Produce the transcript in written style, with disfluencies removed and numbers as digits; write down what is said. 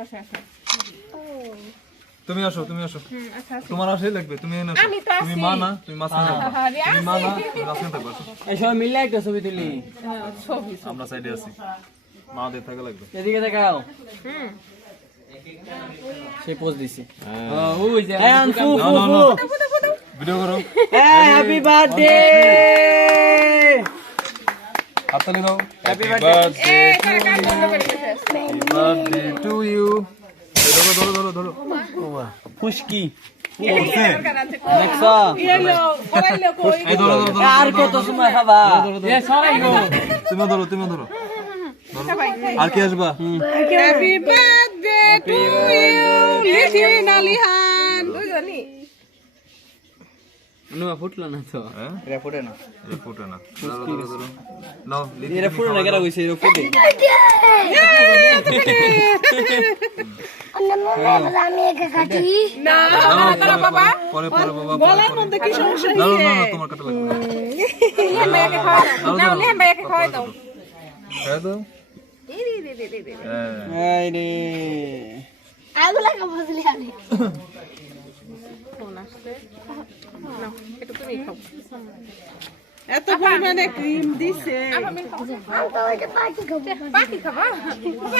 পাশে আসো। তুমি আসো আচ্ছা আচ্ছা। তোমার আসেই লাগবে তুমি এনে আসো আমি তো তুমি আছি। মা না তুমি মাঝখানে থাকবা আরে তুমি মা না আছি। তুমি মাঝখানে থাকবা আসো। এই সবাই মিলে একটা ছবি তুলি। ছবি। আমরা সাইডে আছি মা দিয়ে থাকা লাগবে এদিকে দেখাও। হুম। সে পোজ দিছি। ওই যে এন্ড ফু না, ফু না, ফু। না। ভিডিও করো হ্যাপি বার্থডে। হাততালি দাও Happy বার্থডে এই তারা কান বন্ধ করে গেছে। বার্থডে টু ইউ ধরো খুশকি। দরকার আছে। দেখছো? ইয়েলো, ওয়েলো কই? এই ধরো আর কত সময় খাবা? এ সরাই গো তুমি ধরো সবাই। আর কি আসবা happy birthday to you little Alihan. দুজনই। নুয়া ফুটলো না তো হ্যাঁ এটা ফুটে না। এটা ফুটে না ধরো নাও এটা ফুটে না কেন কইছে এটা ফুটে। না না বাবা। পরে বাবা গলার মধ্যে কি সমস্যা না হইছে? তোমার কাটা লাগবে লিহান ভাইয়াকে খাওয়াই দাও। নাও লিহান ভাইয়াকে খাওয়াই দাও। হ্যাঁ দাও এই রে। হ্যাঁ এই রে। ফোন আসছে। নাও, এটা তুমি খাও। এত পরিমাণে ক্রিম দিছে। পাখি খাবা?